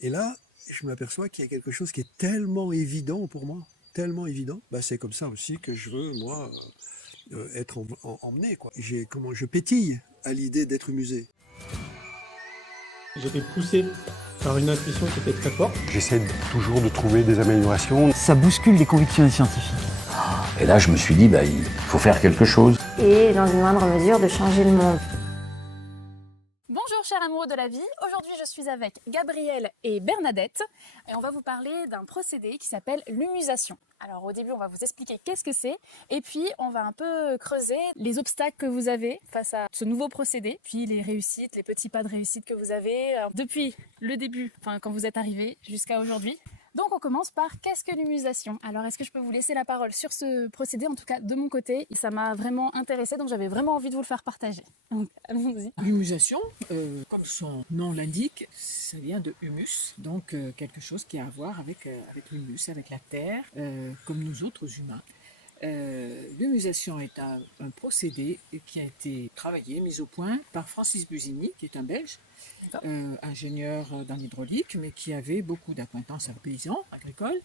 Et là, je m'aperçois qu'il y a quelque chose qui est tellement évident pour moi, tellement évident. Bah, c'est comme ça aussi que je veux, moi, être emmené, quoi. Comment je pétille à l'idée d'être musée. J'étais poussé par une intuition qui était très forte. J'essaie toujours de trouver des améliorations. Ça bouscule les convictions des scientifiques. Et là, je me suis dit, il faut faire quelque chose. Et dans une moindre mesure, de changer le monde. Bonjour chers amoureux de la vie, aujourd'hui je suis avec Gabriel et Bernadette et on va vous parler d'un procédé qui s'appelle l'humusation. Alors au début on va vous expliquer qu'est-ce que c'est et puis on va un peu creuser les obstacles que vous avez face à ce nouveau procédé, puis les réussites, les petits pas de réussite que vous avez depuis le début, quand vous êtes arrivé jusqu'à aujourd'hui. Donc on commence par qu'est-ce que l'humusation? Alors est-ce que je peux vous laisser la parole sur ce procédé, en tout cas de mon côté, ça m'a vraiment intéressé donc j'avais vraiment envie de vous le faire partager. Donc allons-y. L'humusation, comme son nom l'indique, ça vient de humus, donc quelque chose qui a à voir avec l'humus, avec la terre, comme nous autres humains. L'humusation est un procédé qui a été travaillé, mis au point par Francis Busigny, qui est un Belge, ingénieur dans l'hydraulique, mais qui avait beaucoup d'acquaintances avec paysans agricoles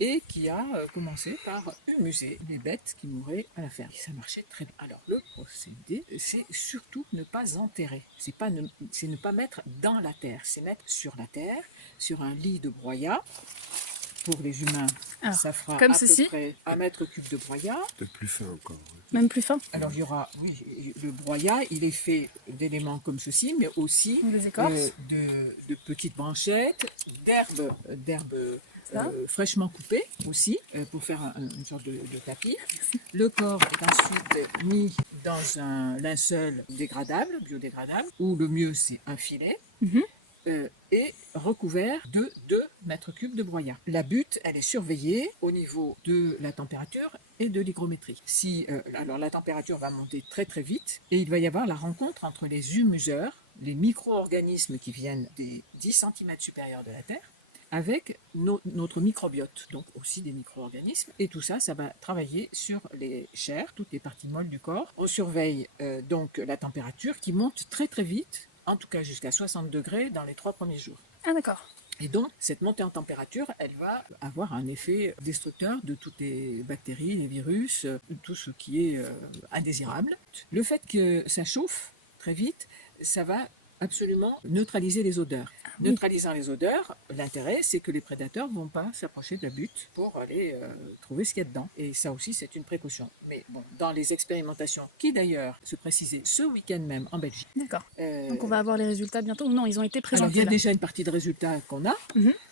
et qui a commencé par humuser les bêtes qui mouraient à la ferme. Et ça marchait très bien. Alors le procédé, c'est surtout ne pas enterrer, c'est ne pas mettre dans la terre, c'est mettre sur la terre, sur un lit de broyat. Pour les humains, alors, ça fera comme à ceci. peu près 1 mètre cube de broyat. Peut-être plus fin encore. Même plus fin. Alors il y aura, oui, le broyat, il est fait d'éléments comme ceci, mais aussi des écorces, de petites branchettes, d'herbes fraîchement coupées aussi, pour faire une sorte de tapis. Le corps est ensuite mis dans un linceul dégradable, biodégradable, ou le mieux c'est un filet. Et recouvert de 2 mètres cubes de broyat. La butte, elle est surveillée au niveau de la température et de l'hygrométrie. Alors la température va monter très très vite et il va y avoir la rencontre entre les humuseurs, les micro-organismes qui viennent des 10 cm supérieurs de la Terre, avec notre microbiote, donc aussi des micro-organismes. Et tout ça, ça va travailler sur les chairs, toutes les parties molles du corps. On surveille donc la température qui monte très très vite, en tout cas jusqu'à 60 degrés dans les 3 premiers jours. Ah d'accord. Et donc, cette montée en température, elle va avoir un effet destructeur de toutes les bactéries, les virus, tout ce qui est indésirable. Le fait que ça chauffe très vite, ça va absolument neutraliser les odeurs. Oui. Neutralisant les odeurs, l'intérêt, c'est que les prédateurs ne vont pas s'approcher de la butte pour aller trouver ce qu'il y a dedans. Et ça aussi, c'est une précaution. Mais bon, dans les expérimentations, qui d'ailleurs se précisaient ce week-end même en Belgique. D'accord. Donc on va avoir les résultats bientôt ou non, ils ont été présentés. Alors il y a là. déjà une partie de résultats qu'on a.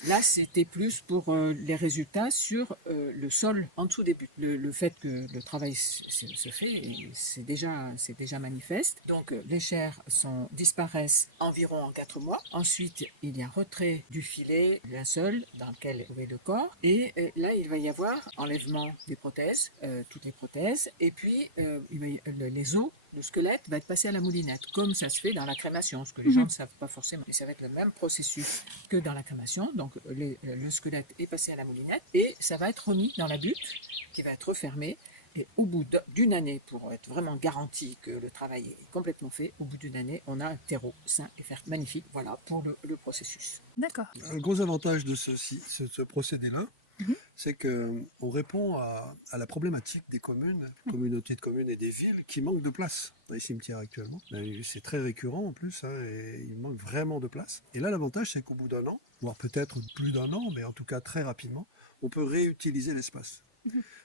Là, c'était plus pour les résultats sur le sol en dessous des buttes. Le fait que le travail se fait, c'est déjà manifeste. Donc les chairs disparaissent environ en 4 mois. Ensuite, il y a retrait du filet, du linceul dans lequel est trouvé le corps. Et là, il va y avoir enlèvement des prothèses, toutes les prothèses. Et puis, les os, le squelette va être passé à la moulinette, comme ça se fait dans la crémation, ce que les gens ne savent pas forcément. Et ça va être le même processus que dans la crémation. Donc, le squelette est passé à la moulinette et ça va être remis dans la butte qui va être refermée. Et au bout d'une année, pour être vraiment garanti que le travail est complètement fait, au bout d'une année, on a un terreau sain et fertile. Magnifique, voilà, pour le processus. D'accord. Un gros avantage de ce procédé-là, c'est qu'on répond à la problématique des communes, communautés de communes et des villes qui manquent de place dans les cimetières actuellement. C'est très récurrent en plus, et il manque vraiment de place. Et là, l'avantage, c'est qu'au bout d'un an, voire peut-être plus d'un an, mais en tout cas très rapidement, on peut réutiliser l'espace.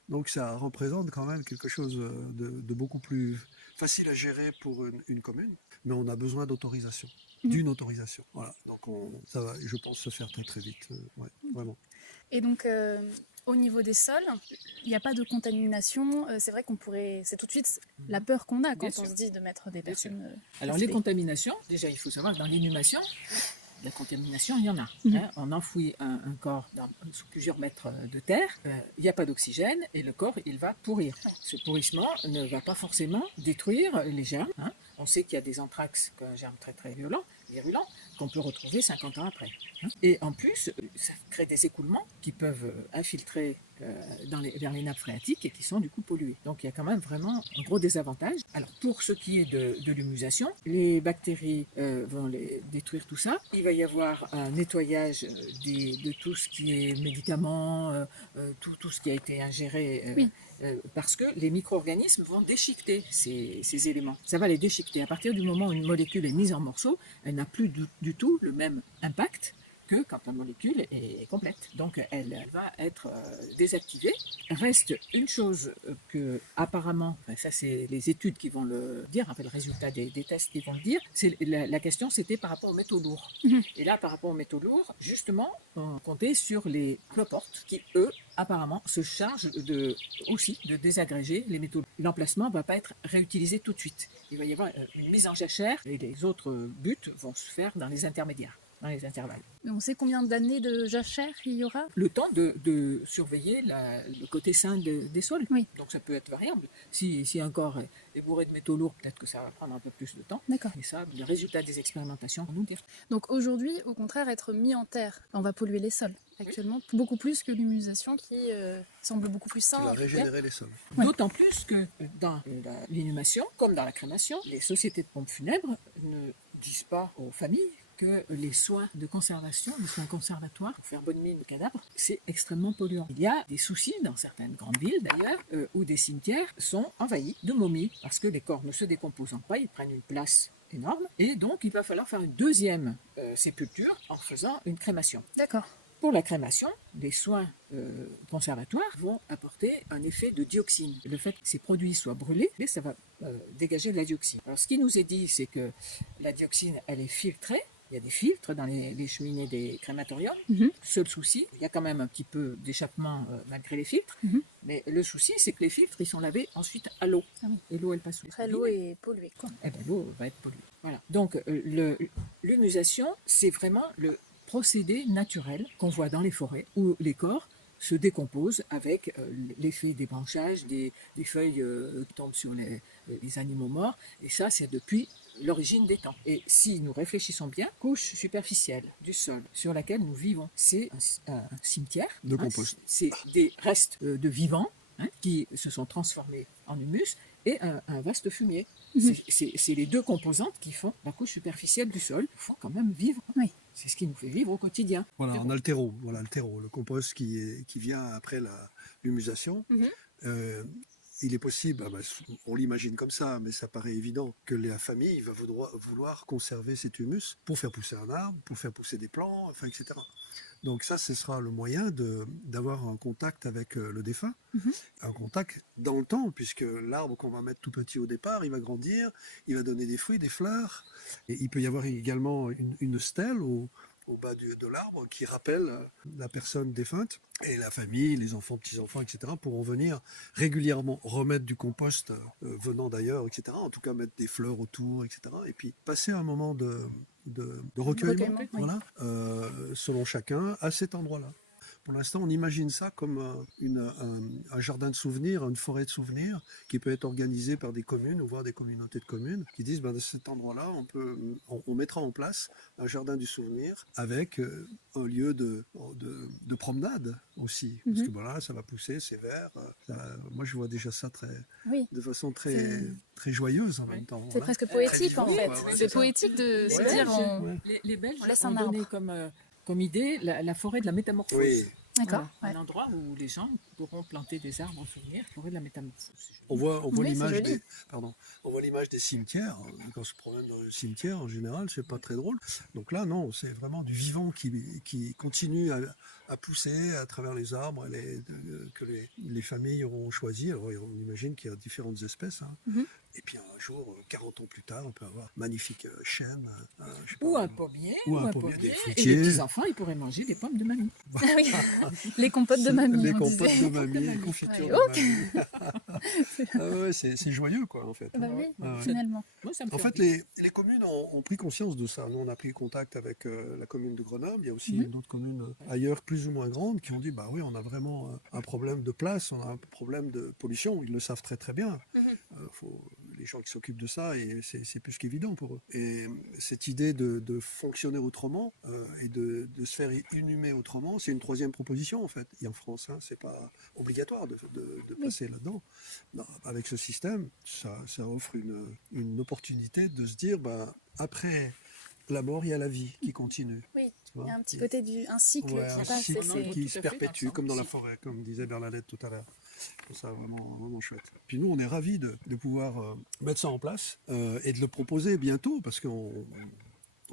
Donc ça représente quand même quelque chose de beaucoup plus facile à gérer pour une commune, mais on a besoin d'autorisation, d'une autorisation. Voilà, donc ça va, je pense, se faire très très vite, ouais, vraiment. Et donc au niveau des sols, il n'y a pas de contamination. C'est vrai c'est tout de suite la peur qu'on a quand on se dit de mettre des personnes. Alors les contaminations, déjà il faut savoir que dans l'inhumation, la contamination, il y en a. On enfouit un corps sous plusieurs mètres de terre, il n'y a pas d'oxygène et le corps, il va pourrir. Ce pourrissement ne va pas forcément détruire les germes. On sait qu'il y a des anthrax, un germe très très virulent. qu'on peut retrouver 50 ans après. Hein. Et en plus, ça crée des écoulements qui peuvent infiltrer vers les nappes phréatiques et qui sont du coup polluées. Donc il y a quand même vraiment un gros désavantage. Alors pour ce qui est de l'humusation, les bactéries vont détruire tout ça. Il va y avoir un nettoyage de tout ce qui est médicaments, tout ce qui a été ingéré. Parce que les micro-organismes vont déchiqueter ces éléments. Ça va les déchiqueter. À partir du moment où une molécule est mise en morceaux, elle n'a plus du tout le même impact que quand la molécule est complète. Donc elle va être désactivée. Reste une chose que apparemment, ça c'est les études qui vont le dire, enfin le résultat des tests qui vont le dire, c'est la question c'était par rapport aux métaux lourds. Et là par rapport aux métaux lourds, justement, on comptait sur les cloportes qui eux apparemment se chargent aussi de désagréger les métaux. L'emplacement ne va pas être réutilisé tout de suite. Il va y avoir une mise en jachère et les autres buts vont se faire dans les intermédiaires, dans les intervalles. Mais on sait combien d'années de jachère il y aura? Le temps de surveiller le côté sain des sols. Oui. Donc ça peut être variable. Si un corps est bourré de métaux lourds, peut-être que ça va prendre un peu plus de temps. D'accord. Et ça, le résultat des expérimentations vont nous dire. Donc aujourd'hui, au contraire, être mis en terre, on va polluer les sols actuellement, beaucoup plus que l'humusation qui semble beaucoup plus Qui sain. va régénérer les sols. Ouais. D'autant plus que dans l'inhumation, comme dans la crémation, les sociétés de pompes funèbres ne disent pas aux familles que les soins de conservation, les soins conservatoires, pour faire bonne mine au cadavre, c'est extrêmement polluant. Il y a des soucis dans certaines grandes villes d'ailleurs, où des cimetières sont envahis de momies, parce que les corps ne se décomposant pas, ils prennent une place énorme, et donc il va falloir faire une deuxième sépulture en faisant une crémation. D'accord. Pour la crémation, les soins conservatoires vont apporter un effet de dioxine. Le fait que ces produits soient brûlés, ça va dégager de la dioxine. Alors ce qui nous est dit, c'est que la dioxine, elle est filtrée. Il y a des filtres dans les cheminées des crématoriums. Seul souci, il y a quand même un petit peu d'échappement malgré les filtres. Mais le souci, c'est que les filtres, ils sont lavés ensuite à l'eau. Ah oui. Et l'eau, elle passe sous les Après, cabines. l'eau est polluée, quoi. Eh ben, l'eau va être polluée. Voilà. Donc l'humusation, c'est vraiment le procédé naturel qu'on voit dans les forêts où les corps se décomposent avec l'effet des branchages, des feuilles qui tombent sur les animaux morts. Et ça, c'est depuis l'origine des temps. Et si nous réfléchissons bien, couche superficielle du sol sur laquelle nous vivons, c'est un cimetière. De compost. C'est des restes de vivants qui se sont transformés en humus et un vaste fumier. C'est les deux composantes qui font la couche superficielle du sol. Il faut quand même vivre. Oui. C'est ce qui nous fait vivre au quotidien. Voilà, on a le terreau. Voilà, le terreau, le compost qui vient après l'humusation. Il est possible, on l'imagine comme ça, mais ça paraît évident, que la famille va vouloir conserver cet humus pour faire pousser un arbre, pour faire pousser des plants, enfin, etc. Donc ça, ce sera le moyen d'avoir un contact avec le défunt, un contact dans le temps, puisque l'arbre qu'on va mettre tout petit au départ, il va grandir, il va donner des fruits, des fleurs, et il peut y avoir également une stèle au bas de l'arbre qui rappelle la personne défunte, et la famille, les enfants, petits-enfants, etc. pourront venir régulièrement remettre du compost venant d'ailleurs, etc. En tout cas mettre des fleurs autour, etc. Et puis passer un moment de recueillement, voilà, selon chacun, à cet endroit-là. Pour l'instant, on imagine ça comme un jardin de souvenirs, une forêt de souvenirs qui peut être organisée par des communes ou voire des communautés de communes qui disent de cet endroit-là, on mettra en place un jardin du souvenir avec un lieu de promenade aussi. Parce que voilà, ça va pousser, c'est vert. Moi, je vois déjà ça de façon très joyeuse en même temps. C'est voilà. presque poétique en fait. Ouais, C'est poétique de se dire Les Belges on laisse ont un donné arbre. comme idée la forêt de la métamorphose. Oui. D'accord. Voilà, un endroit où les gens pourront planter des arbres en souvenir, forêt de la métamorphose. On voit Oui, c'est l'image joli. on voit l'image des cimetières. Quand on se promène dans le cimetière, en général, c'est pas très drôle. Donc là, non, c'est vraiment du vivant qui continue à pousser à travers les arbres que les familles auront choisi. Alors, on imagine qu'il y a différentes espèces. Et puis un jour, 40 ans plus tard, on peut avoir un magnifique chêne. Ou un pommier, des et fruitiers. les petits-enfants, ils pourraient manger des pommes de mamie. Ah oui. Les compotes de mamie. Les on compotes disait. de mamie, les confitures Ouais, de mamie. Ouais, c'est joyeux, quoi, en fait. Bah oui, Ouais. finalement. Moi, ça me En fait fait, envie. les communes ont pris conscience de ça. Nous, on a pris contact avec la commune de Grenoble. Il y a aussi d'autres communes ailleurs, plus ou moins grandes, qui ont dit, bah oui, on a vraiment un problème de place, on a un problème de pollution. Ils le savent très très bien. les gens qui s'occupent de ça, et c'est plus qu'évident pour eux. Et cette idée de fonctionner autrement et de se faire inhumer autrement, c'est une troisième proposition en fait. Et en France, hein, c'est pas obligatoire de passer là-dedans. Non, avec ce système, ça offre une opportunité de se dire, après la mort, il y a la vie qui continue. Oui, Tu vois. il y a un petit côté un cycle Ouais, qui un passe. cycle c'est- qui tout se à fait perpétue, dans comme dans la le forêt, comme disait Bernadette tout à l'heure. Je trouve ça vraiment, vraiment chouette. Puis nous, on est ravis de pouvoir mettre ça en place et de le proposer bientôt, parce qu'on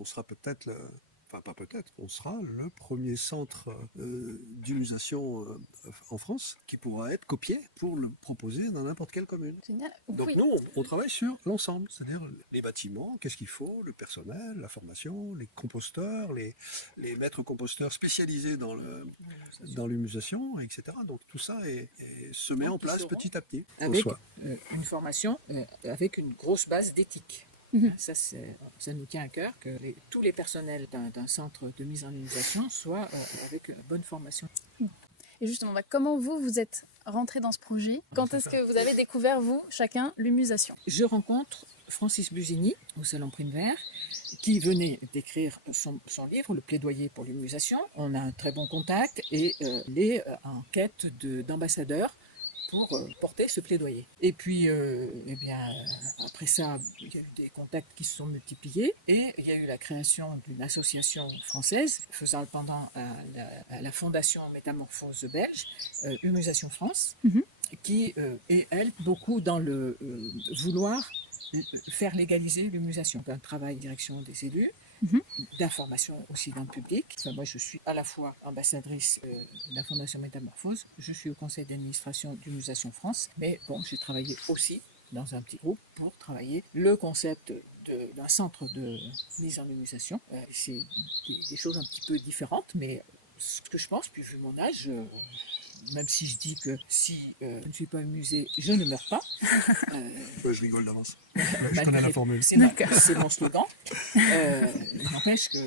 sera peut-être, enfin pas peut-être, on sera le premier centre d'humusation en France qui pourra être copié pour le proposer dans n'importe quelle commune. Génial. Donc Oui. nous, on travaille sur l'ensemble, c'est-à-dire les bâtiments, qu'est-ce qu'il faut, le personnel, la formation, les composteurs, les maîtres composteurs spécialisés dans l'humusation, etc. Donc tout ça se met en Qui place seront petit à petit. au Avec soir. une formation avec une grosse base d'éthique. Mhm. Ça nous tient à cœur que tous les personnels d'un centre de mise en humusation soient avec une bonne formation. Et justement, comment vous êtes rentré dans ce projet? Quand est-ce que vous avez découvert, vous, chacun, l'humusation? Je rencontre Francis Busini au Salon Prime Vert, qui venait d'écrire son livre, Le plaidoyer pour l'humusation. On a un très bon contact et il est en quête d'ambassadeurs pour porter ce plaidoyer. Et puis, après ça, il y a eu des contacts qui se sont multipliés et il y a eu la création d'une association française faisant le pendant à la fondation Métamorphose belge, Humusation France, qui est, elle, beaucoup dans le vouloir faire légaliser l'humusation. Un travail en direction des élus, d'information aussi dans le public. Enfin, moi, je suis à la fois ambassadrice de la Fondation Métamorphose, je suis au conseil d'administration d'Humusation France, mais bon, j'ai travaillé aussi dans un petit groupe pour travailler le concept d'un centre de mise en humusation. C'est des choses un petit peu différentes, mais ce que je pense, puis vu mon âge, même si je dis que si je ne suis pas humusée, je ne meurs pas. Je rigole d'avance. Je Malgré- connais la formule. C'est mon slogan. Il n'empêche que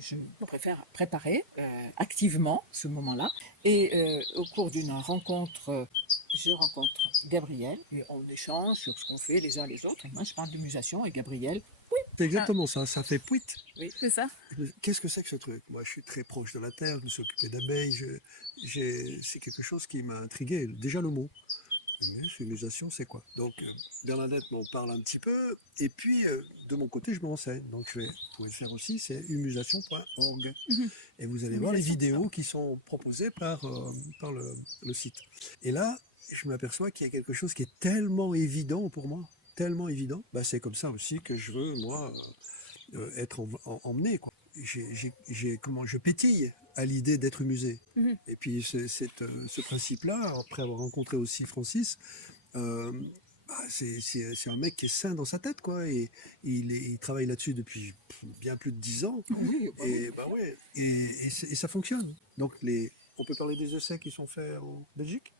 je préfère préparer activement ce moment-là. Et au cours d'une rencontre, je rencontre Gabriel et on échange sur ce qu'on fait les uns les autres. Et moi, je parle d'humusation et Gabriel. C'est exactement ça fait pouit. C'est ça? Qu'est-ce que c'est que ce truc? Moi, je suis très proche de la terre, je me suis occupé d'abeilles, c'est quelque chose qui m'a intrigué. Déjà le mot. Humusation, c'est quoi? Donc, Bernadette m'en parle un petit peu, et puis, de mon côté, je me renseigne. Donc, vous pouvez le faire aussi, c'est humusation.org. Et vous allez voir les vidéos qui sont proposées par le site. Et là, je m'aperçois qu'il y a quelque chose qui est tellement évident pour moi, tellement évident. C'est comme ça aussi que je veux, moi, être emmené, quoi. Je pétille à l'idée d'être humusé. Et puis ce principe-là, après avoir rencontré aussi Francis, c'est un mec qui est sain dans sa tête, quoi. Et il travaille là-dessus depuis bien plus de 10 ans. Oui, Et ça fonctionne. Donc on peut parler des essais qui sont faits en Belgique?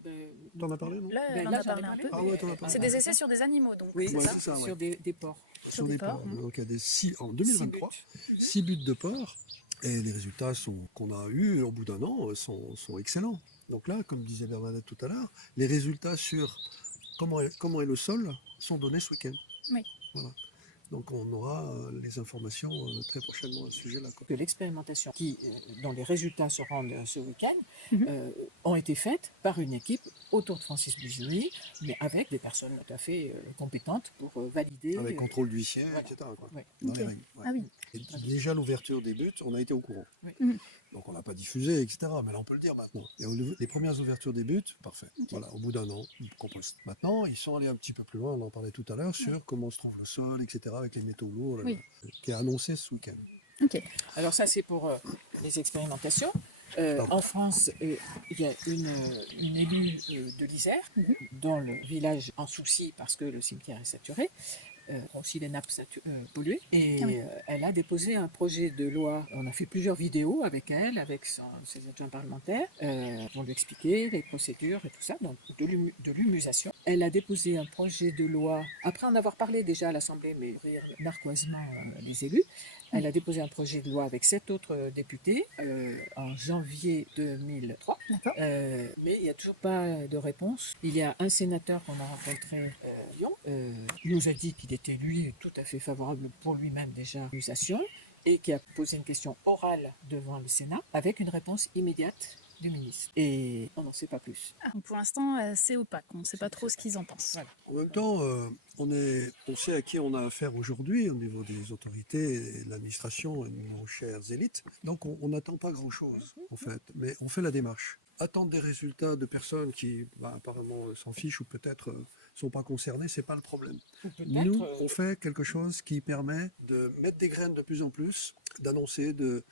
T'en as parlé, non? Là, Ben on en là, a j'en ai parlé un parlé. peu. Ah ouais, t'en as parlé. C'est des essais sur des animaux, donc, Oui, c'est Ouais, ça? c'est ça, ouais. sur des porcs. Sur des porcs. porcs. Donc il y a en 2023, 6 buts de porcs. Et les résultats qu'on a eus au bout d'un an sont excellents. Donc là, comme disait Bernadette tout à l'heure, les résultats sur comment est le sol sont donnés ce week-end. Oui. Voilà. Donc on aura les informations très prochainement à ce sujet-là, quoi. Que l'expérimentation dont les résultats se rendent ce week-end ont été faites par une équipe autour de Francis Busini, mais avec des personnes tout à fait compétentes pour valider. Avec contrôle d'huissier, voilà. etc. quoi. Ouais. Dans Ok. les règles. Ouais. Ah oui. Et déjà l'ouverture des buts, on a été au courant. Oui. Donc on l'a pas diffusé, etc. Mais là on peut le dire maintenant. Et les premières ouvertures des buts, parfait. Voilà, au bout d'un an, ils compostent. Maintenant, ils sont allés un petit peu plus loin, on en parlait tout à l'heure, sur comment se trouve le sol, etc. Avec les métaux lourds, Oui. qui est annoncé ce week-end. Ok. Alors ça, c'est pour les expérimentations. En France, il y a une élue de l'Isère, dont le village en souci parce que le cimetière est saturé, aussi les nappes polluées. Et Ah oui. elle a déposé un projet de loi. On a fait plusieurs vidéos avec elle, avec ses adjoints parlementaires, pour lui expliquer les procédures et tout ça, donc de l'humusation. Elle a déposé un projet de loi, après en avoir parlé déjà à l'Assemblée, mais rire narquoisement les élus. Elle a déposé un projet de loi avec 7 autres députés en janvier 2003. D'accord. Mais il n'y a toujours pas de réponse. Il y a un sénateur qu'on a rencontré à Lyon. Il nous a dit qu'il était, lui, tout à fait favorable pour lui-même déjà à l'utilisation et qui a posé une question orale devant le Sénat avec une réponse immédiate du ministre. Et on n'en sait pas plus. Ah, pour l'instant, c'est opaque. On ne sait pas trop ce qu'ils en pensent. Voilà. En même temps, on sait à qui on a affaire aujourd'hui au niveau des autorités, et de l'administration et de nos chères élites. Donc on n'attend pas grand-chose en fait, mais on fait la démarche. Attendre des résultats de personnes qui apparemment s'en fichent ou peut-être sont pas concernées, c'est pas le problème. Ou peut-être, Nous, on fait quelque chose qui permet de mettre des graines de plus en plus, d'annoncer, de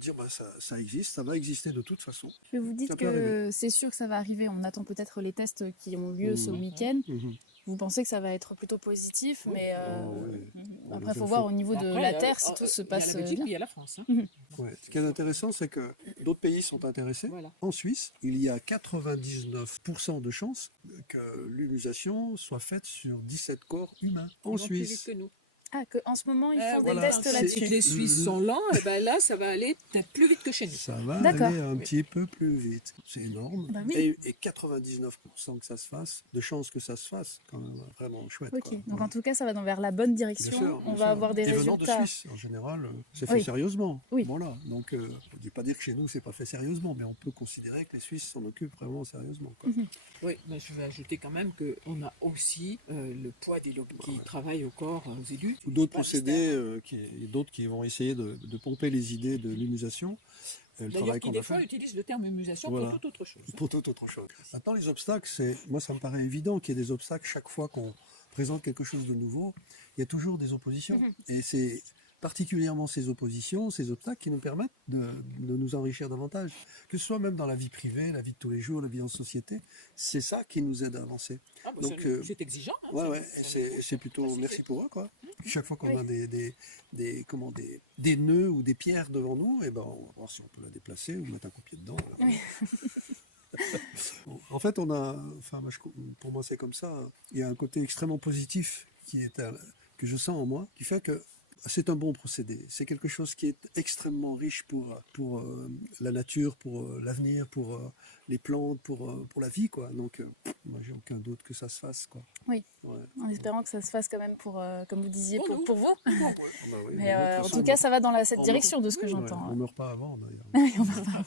dire ça existe, ça va exister de toute façon. Vous dites Ça peut que arriver. c'est sûr que ça va arriver. On attend peut-être les tests qui ont lieu ce Mhm. week-end. Mhm. Vous pensez que ça va être plutôt positif, mais Oh, oui. après, il faut Les voir infos. au niveau de Après, la Terre si tout se il y a passe la Belgique, bien. puis il y a la France. Ouais. Ce qui est intéressant, c'est que d'autres pays sont intéressés. Voilà. En Suisse, il y a 99% de chances que l'immunisation soit faite sur 17 corps humains. Ils En vont plus vite Suisse. que nous. Ah, qu'en ce moment, ils font voilà. des tests C'est- là-dessus. Si les Suisses sont lents, et ben là, ça va aller peut-être plus vite que chez nous. Ça va D'accord. aller un petit peu plus vite. C'est énorme. Bah oui. Et 99% que ça se fasse, de chances que ça se fasse, quand même vraiment chouette. Ok, quoi. donc Voilà. en tout cas, ça va vers la bonne Bien direction. sûr, On bien va sûr. avoir des Et venant de résultats. Suisse, en général, c'est fait Oui. sérieusement. Oui. Voilà. Donc, on ne dit pas dire que chez nous, c'est pas fait sérieusement, mais on peut considérer que les Suisses s'en occupent vraiment sérieusement. Quoi. Oui, mais je vais ajouter quand même qu'on a aussi le poids des lobbies qui travaillent au corps, aux élus. Ou d'autres Pas procédés, il y a d'autres qui vont essayer de pomper les idées de l'immunisation. Le D'ailleurs, travail qui qu'on des a fois fait utilisent le terme immunisation Voilà. pour toute autre chose. pour toute autre chose. Maintenant, les obstacles, moi, ça me paraît évident qu'il y ait des obstacles chaque fois qu'on présente quelque chose de nouveau. Il y a toujours des oppositions. Et c'est particulièrement ces oppositions, ces obstacles qui nous permettent de nous enrichir davantage. Que ce soit même dans la vie privée, la vie de tous les jours, la vie en société, c'est ça qui nous aide à avancer. Ah, bah, Donc, c'est exigeant. Hein, Ouais, ça- ouais, ça et nous c'est plutôt faciliter. merci pour eux, quoi. Chaque fois qu'on a des nœuds ou des pierres devant nous, et ben, on va voir si on peut la déplacer ou mettre un coup de pied dedans. Voilà. En fait, pour moi, c'est comme ça. Il y a un côté extrêmement positif que je sens en moi, qui fait que c'est un bon procédé. C'est quelque chose qui est extrêmement riche pour la nature, pour l'avenir, pour les plantes, pour la vie, quoi. Donc, moi, j'ai aucun doute que ça se fasse, quoi. Oui. Ouais. En espérant que ça se fasse quand même pour, comme vous disiez, Pour nous. pour vous. Ah bah oui, Mais de toute en façon, tout cas, ça va dans cette on direction de ce que ouais, j'entends. on meurt pas avant, d'ailleurs.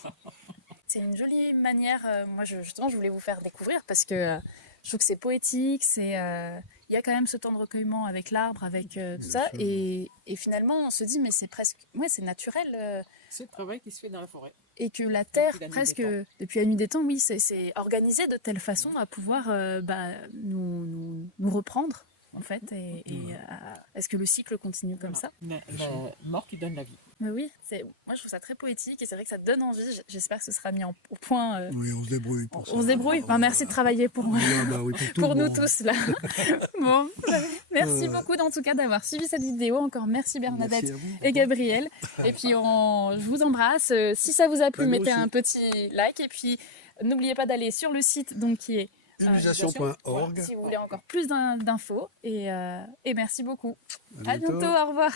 C'est une jolie manière. Moi, justement, je voulais vous faire découvrir parce que je trouve que c'est poétique. Il y a quand même ce temps de recueillement avec l'arbre, avec tout ça. sûr. Et finalement, on se dit, mais c'est presque. Ouais, c'est naturel. C'est le travail qui se fait dans la forêt. Et que la terre, la nuit presque des temps. depuis la nuit des temps, oui, c'est organisé de telle façon à pouvoir nous reprendre, en fait. Est-ce que le cycle continue comme ça? Mais la mort qui donne la vie. Mais oui, moi je trouve ça très poétique et c'est vrai que ça donne envie. J'espère que ce sera mis au point. Oui, on se débrouille pour ça. On se débrouille. Enfin, merci de travailler pour moi. Oui, tout Pour le nous monde. tous là. Bon, merci beaucoup en tout cas d'avoir suivi cette vidéo. Encore merci Bernadette Merci à vous. et Gabriel. Et puis je vous embrasse. Si ça vous a plu, Bah, nous mettez aussi. un petit like et puis n'oubliez pas d'aller sur le site donc qui est Immunisation.org. si vous voulez encore plus d'infos. Et merci beaucoup. À bientôt. bientôt. Au revoir.